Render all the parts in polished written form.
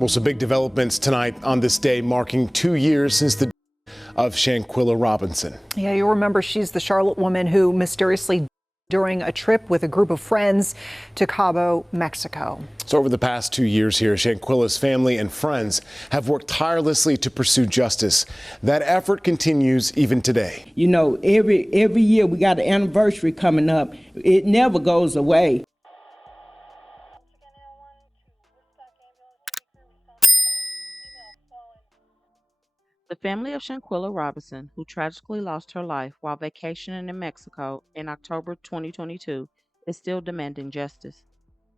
Well, some big developments tonight on this day, marking 2 years since the death of Shanquella Robinson. Yeah, you'll remember she's the Charlotte woman who mysteriously died during a trip with a group of friends to Cabo, Mexico. So over the past 2 years here, Shanquella's family and friends have worked tirelessly to pursue justice. That effort continues even today. You know, every year we got an anniversary coming up. It never goes away. The family of Shanquella Robinson, who tragically lost her life while vacationing in Mexico in October 2022, is still demanding justice.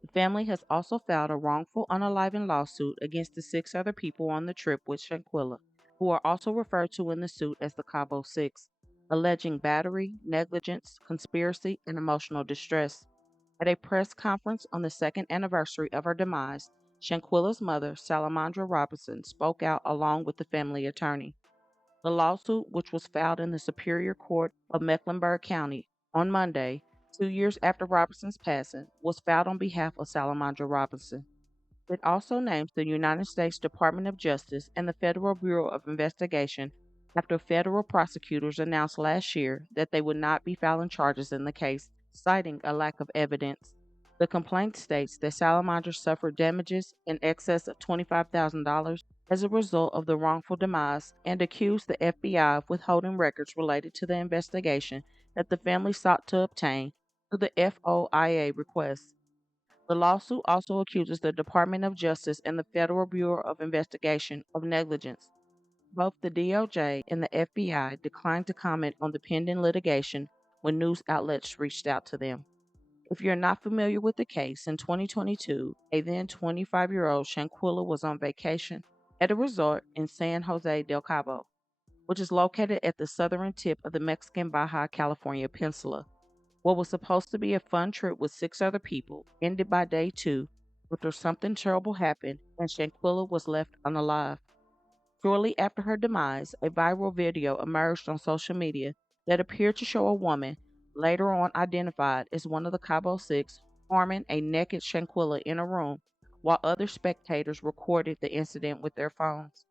The family has also filed a wrongful unaliving lawsuit against the 6 other people on the trip with Shanquella, who are also referred to in the suit as the Cabo 6, alleging battery, negligence, conspiracy, and emotional distress. At a press conference on the 2nd anniversary of her demise, Shanquella's mother, Salamandra Robinson, spoke out along with the family attorney. The lawsuit, which was filed in the Superior Court of Mecklenburg County on Monday, 2 years after Robinson's passing, was filed on behalf of Salamandra Robinson. It also names the United States Department of Justice and the Federal Bureau of Investigation after federal prosecutors announced last year that they would not be filing charges in the case, citing a lack of evidence. The complaint states that Salamandra suffered damages in excess of $25,000 as a result of the wrongful demise and accused the FBI of withholding records related to the investigation that the family sought to obtain through the FOIA request. The lawsuit also accuses the Department of Justice and the Federal Bureau of Investigation of negligence. Both the DOJ and the FBI declined to comment on the pending litigation when news outlets reached out to them. If you're not familiar with the case, in 2022, a then 25-year-old Shanquella was on vacation at a resort in San Jose del Cabo, which is located at the southern tip of the Mexican Baja California Peninsula. What was supposed to be a fun trip with 6 other people ended by day 2 after something terrible happened and Shanquella was left unalive. Shortly after her demise, a viral video emerged on social media that appeared to show a woman, later on identified as one of the Cabo 6, harming a naked Shanquella in a room, while other spectators recorded the incident with their phones.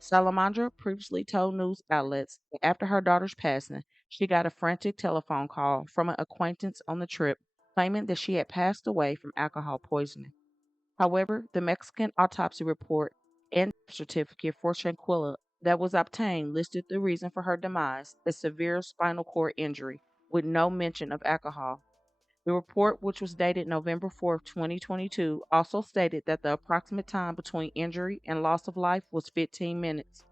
Salamandra previously told news outlets that after her daughter's passing, she got a frantic telephone call from an acquaintance on the trip, claiming that she had passed away from alcohol poisoning. However, the Mexican autopsy report and certificate for Shanquella that was obtained listed the reason for her demise as severe spinal cord injury, with no mention of alcohol. The report, which was dated November 4, 2022, also stated that the approximate time between injury and loss of life was 15 minutes.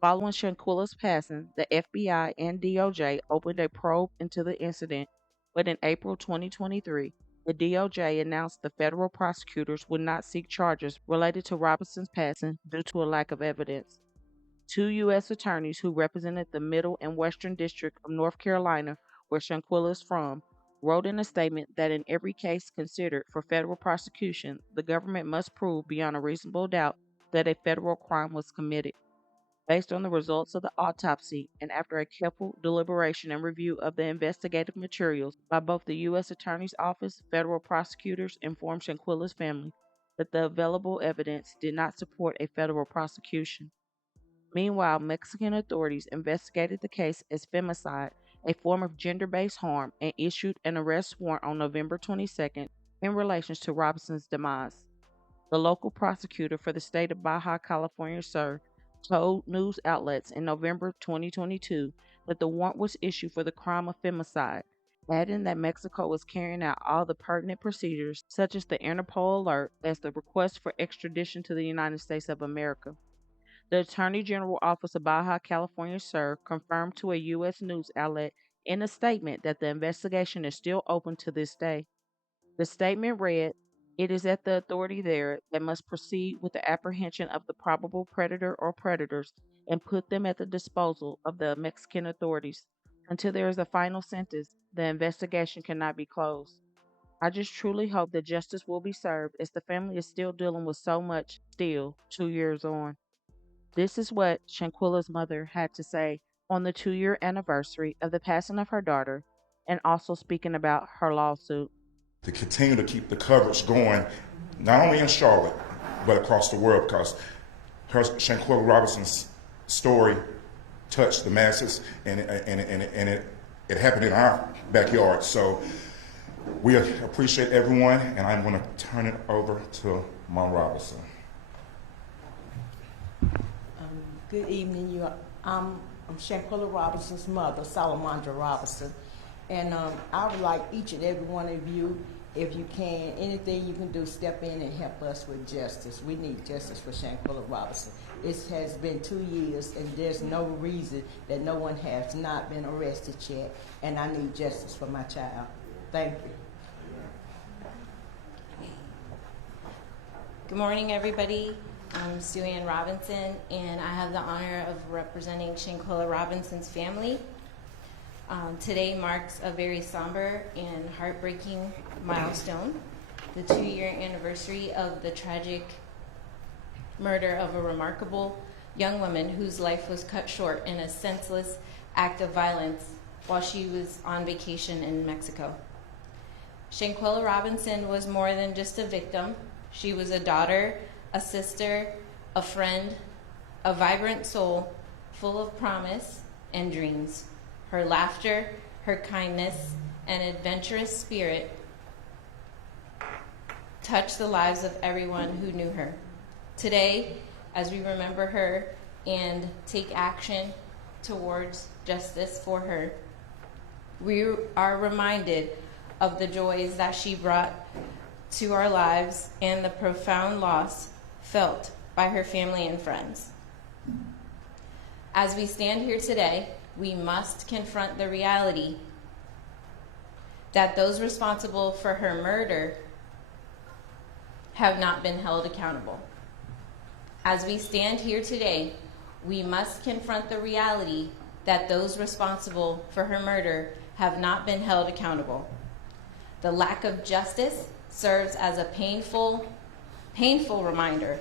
Following Shanquella's passing, the FBI and DOJ opened a probe into the incident, but in April 2023, the DOJ announced the federal prosecutors would not seek charges related to Robinson's passing due to a lack of evidence. 2 U.S. attorneys who represented the Middle and Western District of North Carolina, where Shanquella is from, wrote in a statement that in every case considered for federal prosecution, the government must prove beyond a reasonable doubt that a federal crime was committed. Based on the results of the autopsy and after a careful deliberation and review of the investigative materials by both the U.S. Attorney's Office, federal prosecutors informed Shanquella's family that the available evidence did not support a federal prosecution. Meanwhile, Mexican authorities investigated the case as femicide, a form of gender-based harm, and issued an arrest warrant on November 22nd in relation to Robinson's demise. The local prosecutor for the state of Baja California Sur told news outlets in November 2022 that the warrant was issued for the crime of femicide, adding that Mexico was carrying out all the pertinent procedures, such as the Interpol alert, as the request for extradition to the United States of America. The Attorney General Office of Baja California Sur confirmed to a U.S. news outlet in a statement that the investigation is still open to this day. The statement read, "It is at the authority there that must proceed with the apprehension of the probable predator or predators and put them at the disposal of the Mexican authorities. Until there is a final sentence, the investigation cannot be closed. I just truly hope that justice will be served, as the family is still dealing with so much still 2 years on." This is what Shanquella's mother had to say on the 2-year anniversary of the passing of her daughter, and also speaking about her lawsuit. To continue to keep the coverage going, not only in Charlotte, but across the world, because Shanquella Robinson's story touched the masses, and it happened in our backyard. So we appreciate everyone, and I'm going to turn it over to Mom Robinson. Good evening, I'm Shanquella Robinson's mother, Salamandra Robinson, and I would like each and every one of you, if you can, anything you can do, step in and help us with justice. We need justice for Shanquella Robinson. It has been 2 years, and there's no reason that no one has not been arrested yet, and I need justice for my child. Thank you. Good morning, everybody. I'm Sue Ann Robinson, and I have the honor of representing Shanquella Robinson's family. Today marks a very somber and heartbreaking milestone, the 2-year anniversary of the tragic murder of a remarkable young woman whose life was cut short in a senseless act of violence while she was on vacation in Mexico. Shanquella Robinson was more than just a victim. She was a daughter, a sister, a friend, a vibrant soul full of promise and dreams. Her laughter, her kindness, and adventurous spirit touched the lives of everyone who knew her. Today, as we remember her and take action towards justice for her, we are reminded of the joys that she brought to our lives and the profound loss felt by her family and friends. As we stand here today, we must confront the reality that those responsible for her murder have not been held accountable. As we stand here today, we must confront the reality that those responsible for her murder have not been held accountable. The lack of justice serves as a painful reminder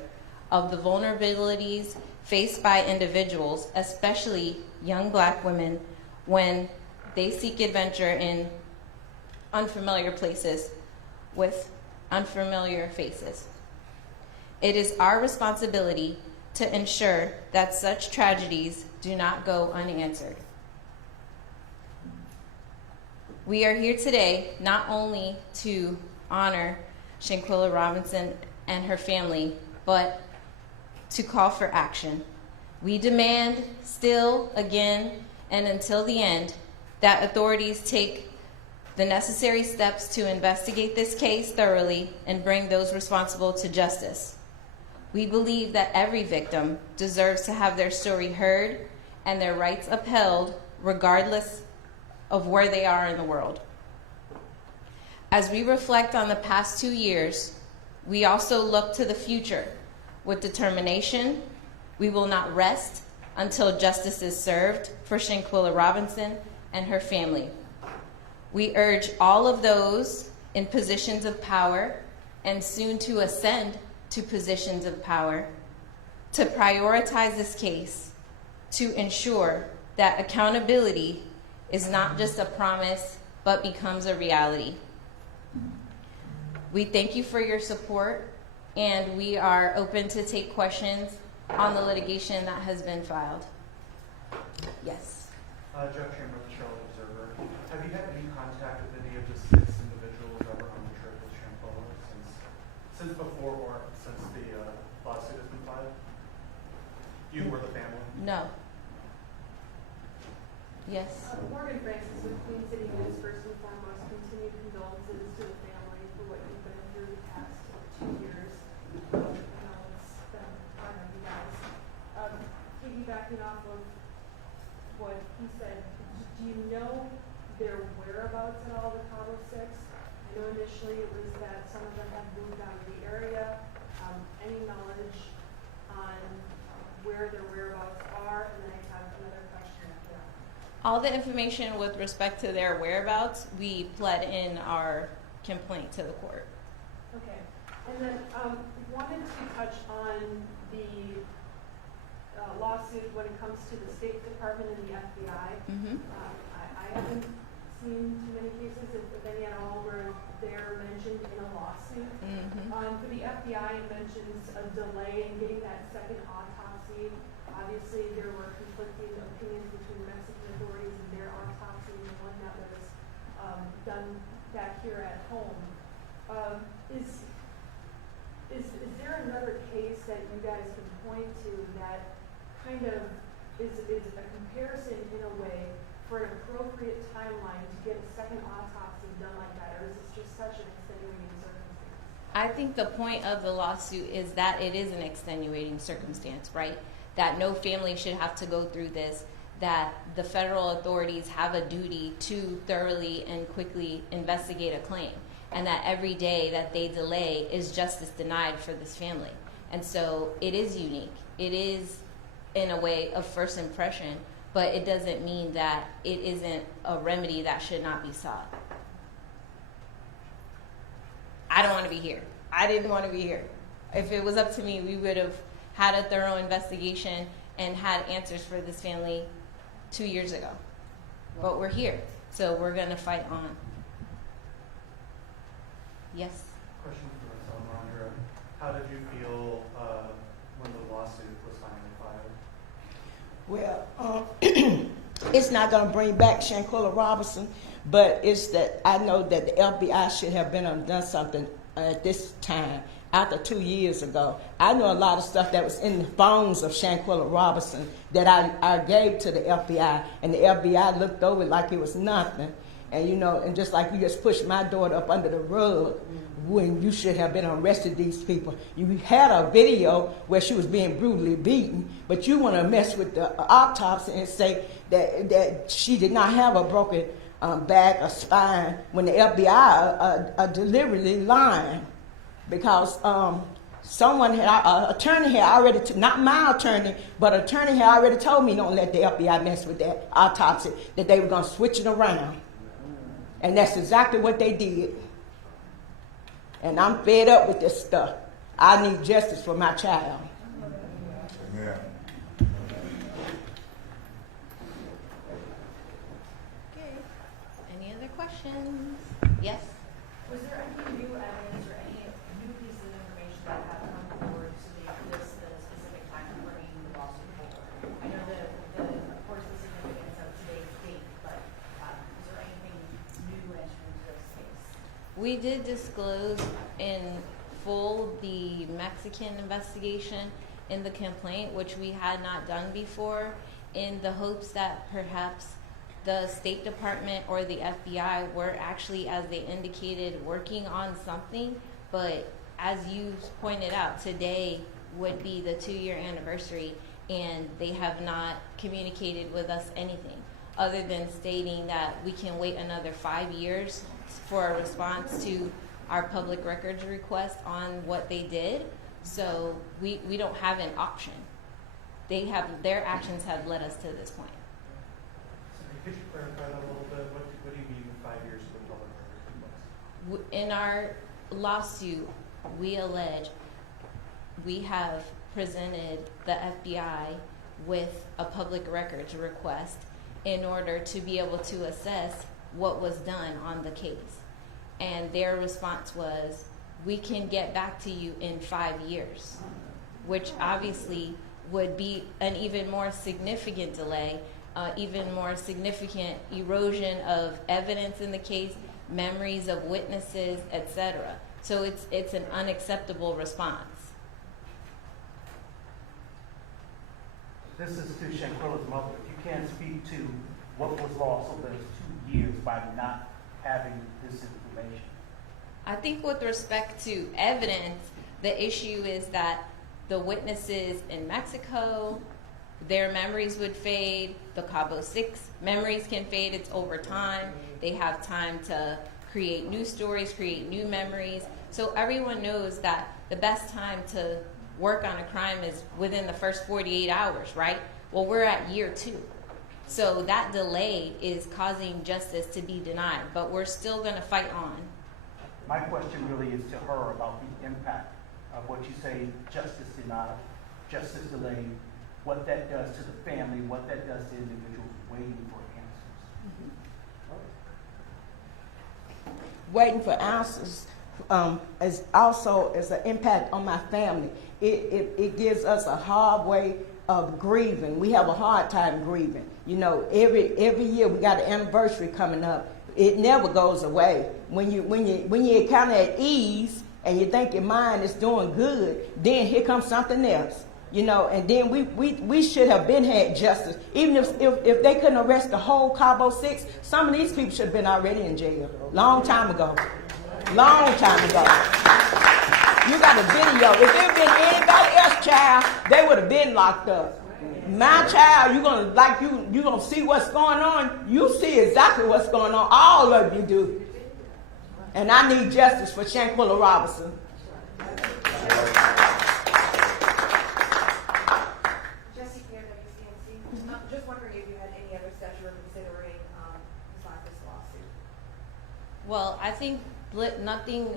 of the vulnerabilities faced by individuals, especially young Black women, when they seek adventure in unfamiliar places with unfamiliar faces. It is our responsibility to ensure that such tragedies do not go unanswered. We are here today not only to honor Shanquella Robinson and her family, but to call for action. We demand still, again, and until the end, that authorities take the necessary steps to investigate this case thoroughly and bring those responsible to justice. We believe that every victim deserves to have their story heard and their rights upheld regardless of where they are in the world. As we reflect on the past 2 years, we also look to the future with determination. We will not rest until justice is served for Shanquella Robinson and her family. We urge all of those in positions of power and soon to ascend to positions of power to prioritize this case to ensure that accountability is not just a promise but becomes a reality. We thank you for your support, and we are open to take questions on the litigation that has been filed. Yes. Jeff Chamber, the Charlotte Observer. Have you had any contact with any of the 6 individuals that were on the trip with Shanquella since before or since the lawsuit has been filed? You or the family? No. Yes. Morgan Francis with Queen City News. First and foremost, continued condolences to the family for what you've been through the past 2 years. I know it's been hard on you guys. Piggybacking off of what he said, do you know their whereabouts at all, the Cabo 6? I know initially it was that some of them had moved out of the area. Any knowledge on where their whereabouts are? And then I have another question after that. All the information with respect to their whereabouts, we pled in our complaint to the court. Okay. And then wanted to touch on the lawsuit when it comes to the State Department and the FBI. Mm-hmm. I haven't seen too many cases, if any at all, where they're mentioned in a lawsuit. For the FBI, it mentions a delay in getting that second autopsy. Obviously, there were conflicting opinions between Mexican authorities and their autopsy and the one that was done back here at home. Is there another case that you guys can point to that kind of is a comparison in a way for an appropriate timeline to get a second autopsy done like that, or is this just such an extenuating circumstance? I think the point of the lawsuit is that it is an extenuating circumstance, right? That no family should have to go through this, that the federal authorities have a duty to thoroughly and quickly investigate a claim, and that every day that they delay is justice denied for this family. And so it is unique. It is, in a way, of first impression, but it doesn't mean that it isn't a remedy that should not be sought. I don't want to be here. I didn't want to be here. If it was up to me, we would have had a thorough investigation and had answers for this family 2 years ago. But we're here, so we're going to fight on. Yes? Question for Alejandra. How did you feel when the lawsuit was finally filed? Well, it's not going to bring back Shanquella Robinson, but it's that I know that the FBI should have been done something at this time. After 2 years ago, I know a lot of stuff that was in the phones of Shanquella Robinson that I gave to the FBI, and the FBI looked over it like it was nothing. And you know, and just like you just pushed my daughter up under the rug when you should have been arrested these people. You had a video where she was being brutally beaten, but you want to mess with the autopsy and say that she did not have a broken back or spine when the FBI are deliberately lying. Because someone had, attorney had already, not my attorney, but attorney had already told me don't let the FBI mess with that autopsy, that they were going to switch it around. And that's exactly what they did. And I'm fed up with this stuff. I need justice for my child. Yeah. Okay. Any other questions? Yes? Was there any new evidence or any new pieces of information that have come forward so they list the specific time of bringing the lawsuit forward? I know the reports the significance of today's date, but is there anything new entering into this case? We did disclose in full the Mexican investigation in the complaint, which we had not done before, in the hopes that perhaps the State Department or the FBI were actually, as they indicated, working on something. But as you pointed out, today would be the 2-year anniversary, and they have not communicated with us anything other than stating that we can wait another 5 years for a response to our public records request on what they did. So we don't have an option. Their actions have led us to this point. Could you clarify that a little bit? What do you mean 5 years of the public records request? In our lawsuit, we allege we have presented the FBI with a public records request in order to be able to assess what was done on the case. And their response was, we can get back to you in 5 years, which obviously would be an even more significant delay, even more significant erosion of evidence in the case, memories of witnesses, etc. So it's an unacceptable response. This is to Shanquella's mother. If you can't speak to what was lost over those 2 years by not having this information. I think with respect to evidence, the issue is that the witnesses in Mexico, their memories would fade. The Cabo 6 memories can fade. It's over time. They have time to create new stories, create new memories. So everyone knows that the best time to work on a crime is within the first 48 hours, right? Well, we're at year 2. So that delay is causing justice to be denied, but we're still going to fight on. My question really is to her about the impact of what you say, justice denied, justice delayed, what that does to the family, what that does to individuals waiting for answers. waiting for answers is also is an impact on my family. It gives us a hard way of grieving. We have a hard time grieving. You know, every year we got an anniversary coming up. It never goes away. When you're kind of at ease and you think your mind is doing good, then here comes something else. You know, and then we should have been had justice. Even if they couldn't arrest the whole Cabo 6, some of these people should have been already in jail. Long time ago. Long time ago. You got a video. If there had been anybody else, child, they would have been locked up. My child, you're gonna see what's going on. You see exactly what's going on. All of you do. And I need justice for Shanquella Robinson. Just wondering if you had any other steps you were considering besides this lawsuit. Well, I think nothing,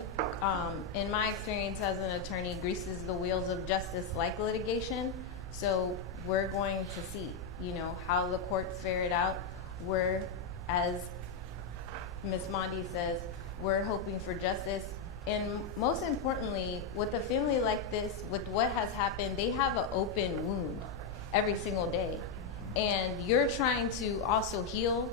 in my experience as an attorney, greases the wheels of justice like litigation. So we're going to see, you know, how the courts fare it out. We're, as Ms. Mondi says, we're hoping for justice. And most importantly, with a family like this, with what has happened, they have an open wound every single day. And you're trying to also heal,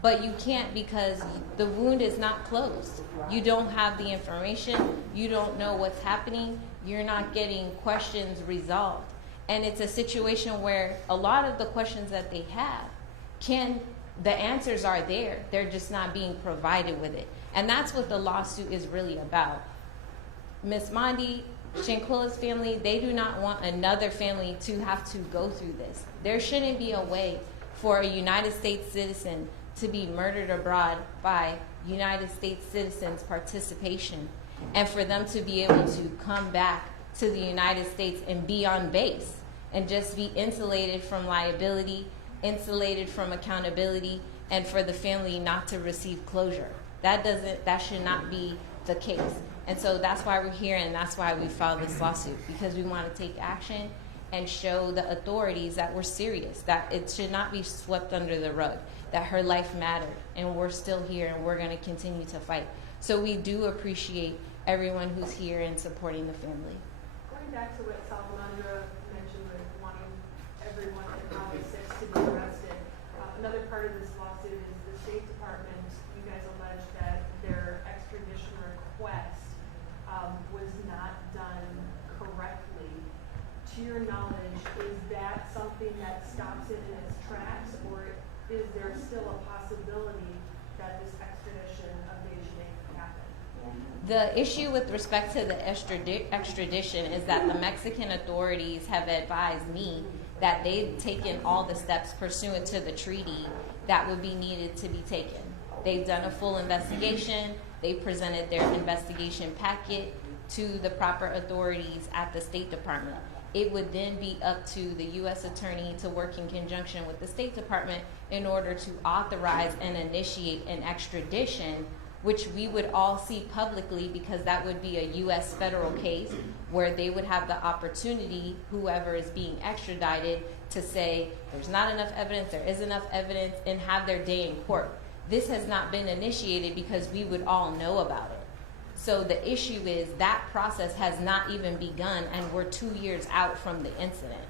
but you can't because the wound is not closed. You don't have the information. You don't know what's happening. You're not getting questions resolved. And it's a situation where a lot of the questions that they have the answers are there. They're just not being provided with it. And that's what the lawsuit is really about. Ms. Mondi, Shanquella's family, they do not want another family to have to go through this. There shouldn't be a way for a United States citizen to be murdered abroad by United States citizens' participation, and for them to be able to come back to the United States and be on base and just be insulated from liability, insulated from accountability, and for the family not to receive closure. That should not be the case. And so that's why we're here, and that's why we filed this lawsuit, because we want to take action and show the authorities that we're serious, that it should not be swept under the rug, that her life mattered, and we're still here, and we're going to continue to fight. So we do appreciate everyone who's here and supporting the family. Going back to what Salamandra mentioned with wanting everyone in Cabo 6 to be arrested, another part of this lawsuit is the State Department. You guys allege that their extradition request was not done correctly. To your knowledge, is that something that stops it in its tracks, or is there still a possibility that this extradition of Dejanay could happen? The issue with respect to the extradition is that the Mexican authorities have advised me that they've taken all the steps pursuant to the treaty that would be needed to be taken. They've done a full investigation. They presented their investigation packet to the proper authorities at the State Department. It would then be up to the U.S. Attorney to work in conjunction with the State Department in order to authorize and initiate an extradition, which we would all see publicly, because that would be a U.S. federal case where they would have the opportunity, whoever is being extradited, to say there's not enough evidence, there is enough evidence, and have their day in court. This has not been initiated because we would all know about it. So the issue is that process has not even begun, and we're 2 years out from the incident.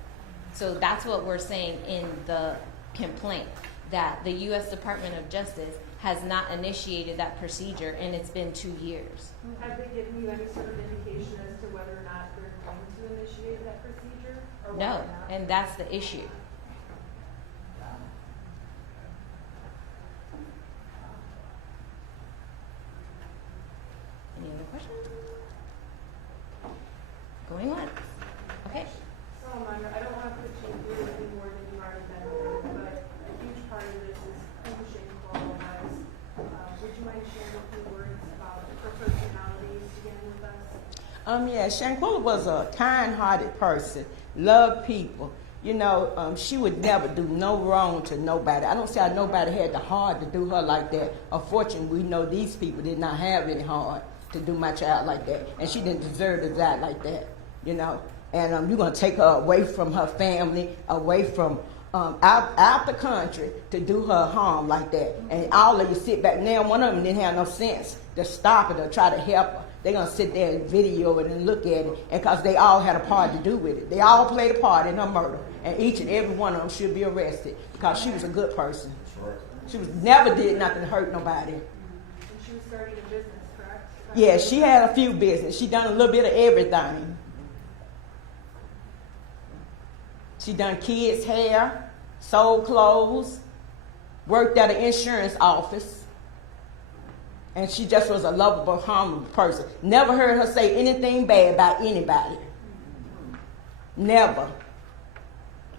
So that's what we're saying in the complaint, that the U.S. Department of Justice has not initiated that procedure, and it's been 2 years. Have they given you any sort of indication as to whether or not they're going to initiate that procedure? Or No, and that's the issue. Any other questions? Going once. Okay. Salamandra, I don't want to put you through any more than you've already been through, but a huge part of this is who Shanquella was. Would you mind sharing a few words about her personality again with us? Yeah, Shanquella was a kind-hearted person, loved people. You know, she would never do no wrong to nobody. I don't see how nobody had the heart to do her like that. Unfortunately, we know these people did not have any heart to do my child like that, and she didn't deserve to die like that, you know. And you're going to take her away from her family, away from out the country to do her harm like that. And all of you sit back. Now, one of them didn't have no sense to stop it or try to help her. They're going to sit there and video it and look at it, and because they all had a part to do with it. They all played a part in her murder, and each and every one of them should be arrested because she was a good person. She was never did nothing to hurt nobody. And she was starting a business, correct? Yeah, she had a few business. She done a little bit of everything. She done kids' hair, sold clothes, worked at an insurance office. And she just was a lovable, humble person. Never heard her say anything bad about anybody. Never.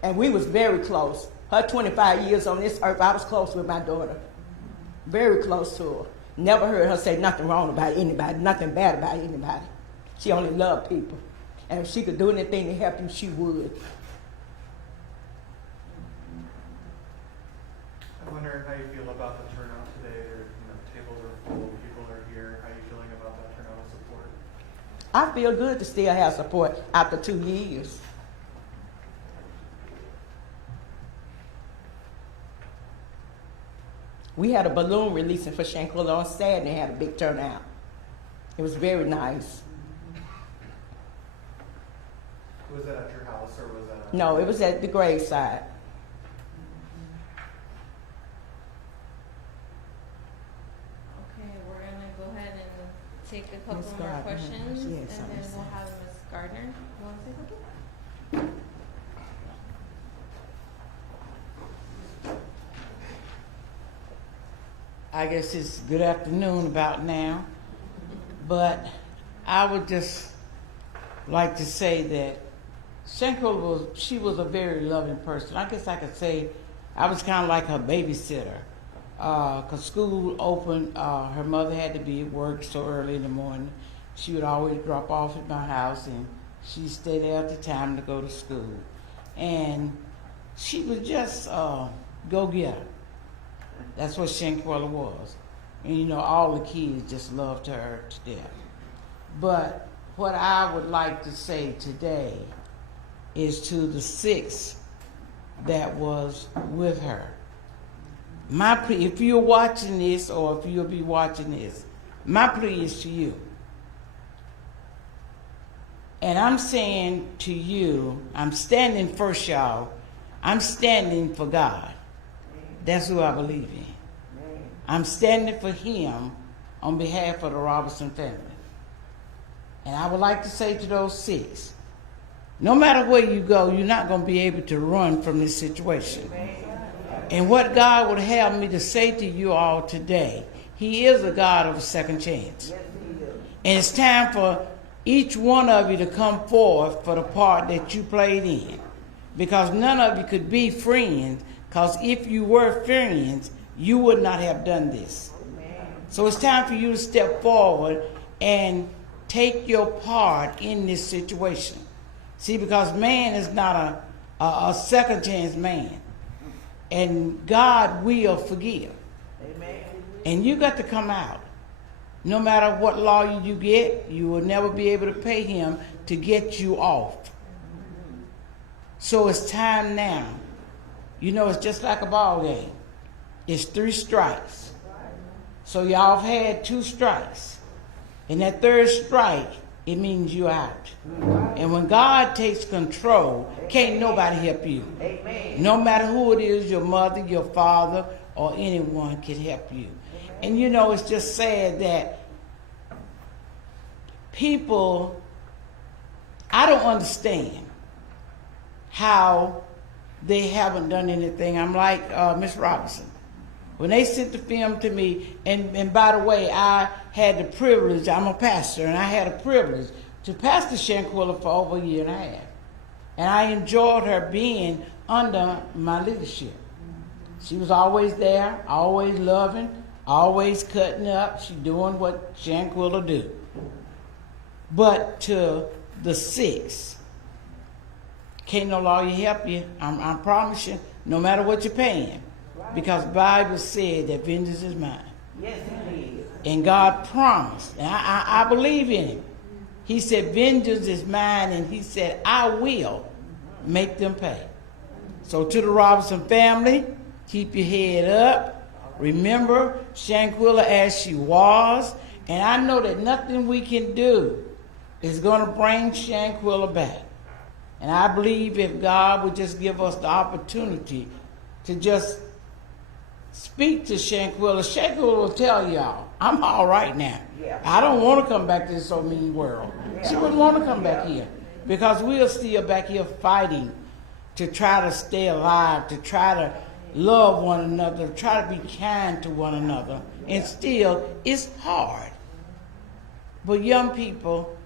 And we was very close. Her 25 years on this earth, I was close with my daughter. Very close to her. Never heard her say nothing wrong about anybody, nothing bad about anybody. She only loved people. And if she could do anything to help you, she would. I'm wondering how you feel about the turnout today. Tables are full, people are here. How are you feeling about that turnout of support? I feel good to still have support after 2 years. We had a balloon releasing for Shanquella on Saturday and had a big turnout. It was very nice. Was that at your house or was that? No, it was at the graveside. Okay, we're gonna go ahead and take a couple Ms. more Gardner, questions, she and had then something to we'll say. have Ms. Gardner. You want to say something? I guess it's good afternoon about now, but I would just like to say that Shanquella was a very loving person. I guess I could say I was kind of like her babysitter. Cause school opened, her mother had to be at work so early in the morning. She would always drop off at my house and she'd stay there at the time to go to school. And she was just go-getter. That's what Shanquella was. And all the kids just loved her to death. But what I would like to say today is to the 6 that was with her. My plea, if you're watching this or if you'll be watching this, my plea is to you. And I'm saying to you, I'm standing first, y'all. I'm standing for God. That's who I believe in. I'm standing for him on behalf of the Robinson family. And I would like to say to those 6, no matter where you go, you're not going to be able to run from this situation. And what God would have me to say to you all today, he is a God of a second chance. And it's time for each one of you to come forth for the part that you played in. Because none of you could be friends, because if you were friends, you would not have done this. So it's time for you to step forward and take your part in this situation. See, because man is not a second chance man. And God will forgive. Amen. And you got to come out. No matter what lawyer you get, you will never be able to pay him to get you off. So it's time now. It's just like a ball game. It's 3 strikes. So y'all have had 2 strikes. And that 3rd strike, it means you're out. And when God takes control, can't nobody help you. Amen. No matter who it is, your mother, your father, or anyone can help you. And it's just sad that people, I don't understand how they haven't done anything. I'm like Miss Robinson. When they sent the film to me, and by the way, I had the privilege, I'm a pastor, and I had a privilege to pastor Shanquella for over a year and a half. And I enjoyed her being under my leadership. She was always there, always loving, always cutting up. She doing what Shanquella do. But to the 6, can't no lawyer help you. I promise you, no matter what you're paying. Because the Bible said that vengeance is mine. Yes, it is. And God promised, and I believe in him. He said, vengeance is mine, and he said, I will make them pay. So to the Robinson family, keep your head up. Remember Shanquella as she was. And I know that nothing we can do is going to bring Shanquella back. And I believe if God would just give us the opportunity to just speak to Shanquella, Shanquella will tell y'all, I'm all right now. I don't want to come back to this so mean world. She wouldn't want to come back here because we are still back here fighting to try to stay alive, to try to love one another, to try to be kind to one another. And still, it's hard. But young people,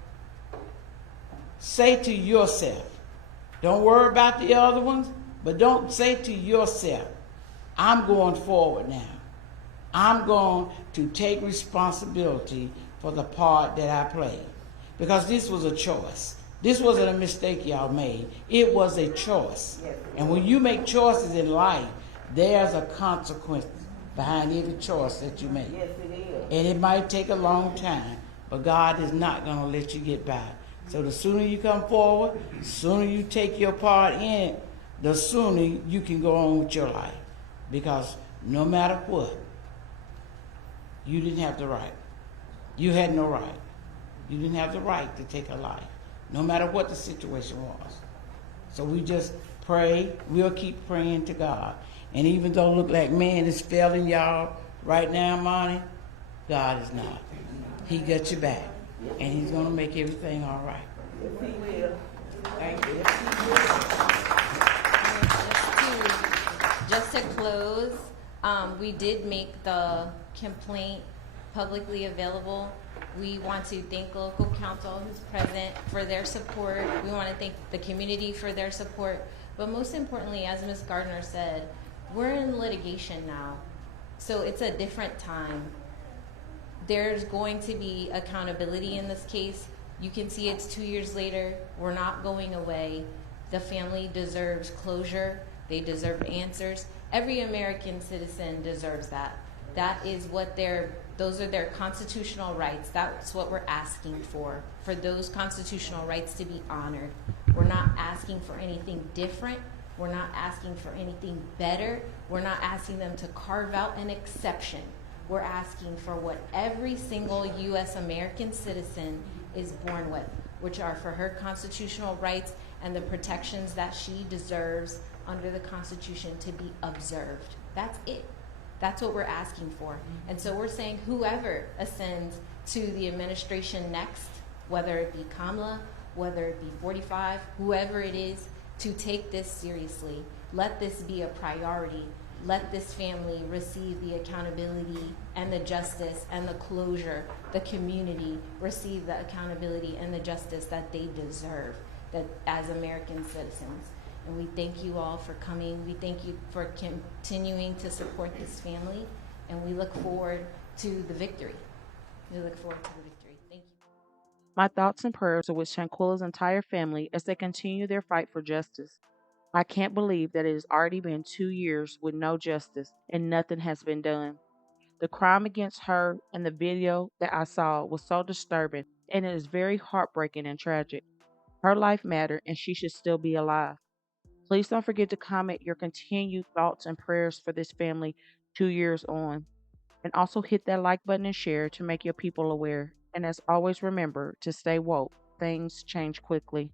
say to yourself, don't worry about the other ones, but don't say to yourself, I'm going forward now. I'm going to take responsibility for the part that I played. Because this was a choice. This wasn't a mistake y'all made. It was a choice. And when you make choices in life, there's a consequence behind every choice that you make. Yes, it is. And it might take a long time, but God is not going to let you get by. So the sooner you come forward, the sooner you take your part in it, the sooner you can go on with your life. Because no matter what, you didn't have the right. You had no right. You didn't have the right to take a life, no matter what the situation was. So we just pray. We'll keep praying to God. And even though it look like man is failing y'all right now, Monty, God is not. He got your back. And he's going to make everything all right. Yes, he will. Thank you. Just to close, we did make the complaint publicly available. We want to thank local council who's present for their support. We want to thank the community for their support. But most importantly, as Ms. Gardner said, we're in litigation now. So it's a different time. There's going to be accountability in this case. You can see it's 2 years later. We're not going away. The family deserves closure. They deserve answers. Every American citizen deserves that. That is what those are their constitutional rights. That's what we're asking for those constitutional rights to be honored. We're not asking for anything different. We're not asking for anything better. We're not asking them to carve out an exception. We're asking for what every single U.S. American citizen is born with, which are for her constitutional rights and the protections that she deserves under the Constitution to be observed. That's it. That's what we're asking for. And so we're saying whoever ascends to the administration next, whether it be Kamala, whether it be 45, whoever it is, to take this seriously. Let this be a priority. Let this family receive the accountability and the justice and the closure. The community receive the accountability and the justice that they deserve, that as American citizens. And we thank you all for coming. We thank you for continuing to support this family. And we look forward to the victory. We look forward to the victory. Thank you. My thoughts and prayers are with Shanquella's entire family as they continue their fight for justice. I can't believe that it has already been 2 years with no justice and nothing has been done. The crime against her and the video that I saw was so disturbing, and it is very heartbreaking and tragic. Her life mattered and she should still be alive. Please don't forget to comment your continued thoughts and prayers for this family 2 years on. And also hit that like button and share to make your people aware. And as always, remember to stay woke. Things change quickly.